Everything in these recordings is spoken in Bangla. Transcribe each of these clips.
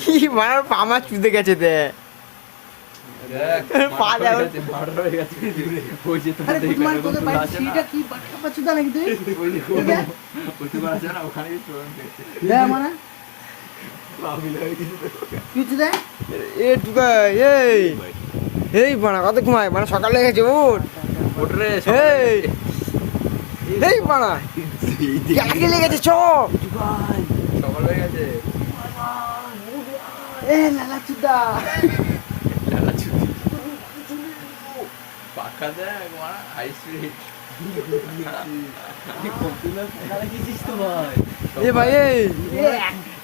কি মারার চুদে গেছে দে। মানে এই। বানা কত ঘুমায় মানে সকালে গেছে উঠ। এই। এই বানা কাকে লেগেছে চ এ লালা চুদা।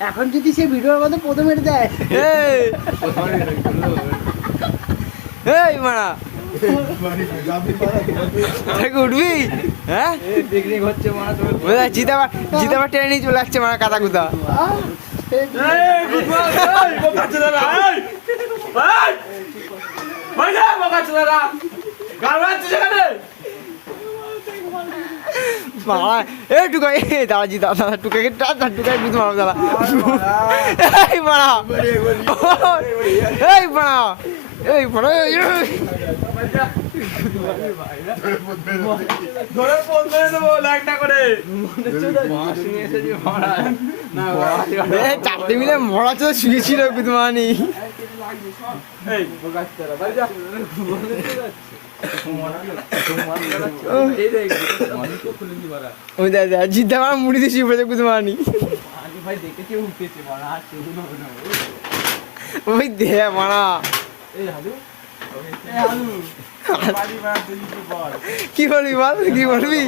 এখন যদি সে ভিডিওর মধ্যে প্রথমে মেরে দেয়। এই এই মানা উঠবি হ্যাঁ? পিকনিক হচ্ছে মানে বোঝা জিতাবার জিতাবার ট্রেনে চলে আসছে মারা কাতা কুতা এ দাদা টুকাকে দাদা টুকাকে বিধ মারা দাদা এই মারা এই মারা এই চারটে মিলে মরা চোদ শুয়েছিল আমার মুড়ি দিয়ে শুয়ে ওই দে মারা কি বলবি বল? কি বলবি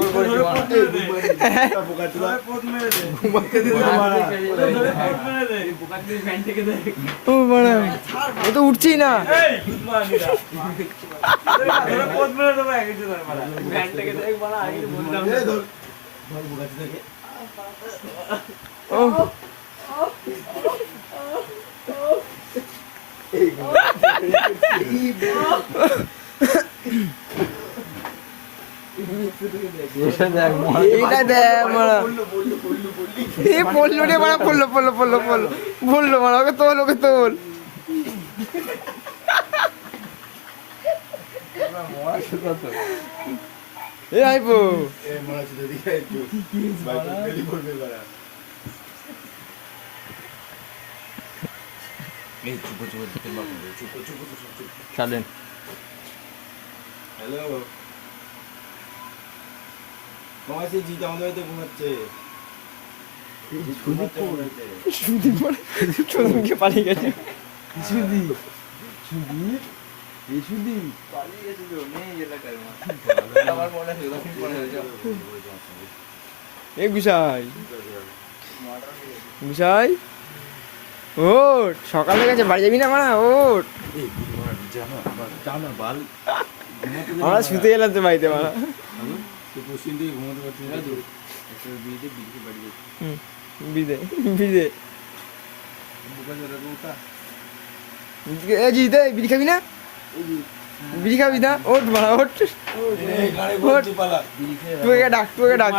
ও তো উঠছেই না। ও এটা দে মারা এই পড়ল রে মারা পড়ল পড়ল পড়ল পড়ল বলল মারা ওকে তোল ওকে তোল এ আইবো চালেন হ্যালো সেই জিত আমাদের বাড়িতে ঘুমাচ্ছে। ঘুমাচ্ছে আমাদের বাড়িতে। সুদীপ মানে চোদনকে পালিয়ে গেছে। আমার মনে হয় দক্ষিণ পরে হয়ে এ গুসাই। গুসাই? ওট সকালে গেছে বাড়ি যাবি না মারা? ওট। আমার শুতে গেলাম তো বাড়িতে মারা। হ্যালো? তো পশ্চিম দিকে ঘুমাতে পারছি না তো। একটা বিয়েতে বিয়েতে বাড়ি যাচ্ছি। বিদে বিদে বিড়ি খাবি না? বিড়ি খাবি না? ওট মারা, ওট। তুই ডাক ডাক।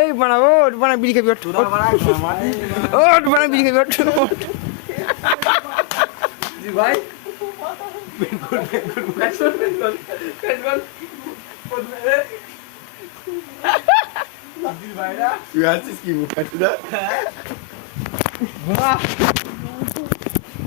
এই ওট বিড়ি খাবি ওট ওট। ওট মারা, বিড়ি খাবি, ওট। ওট। ভাই তুই আছিস কি বোকা চোদা?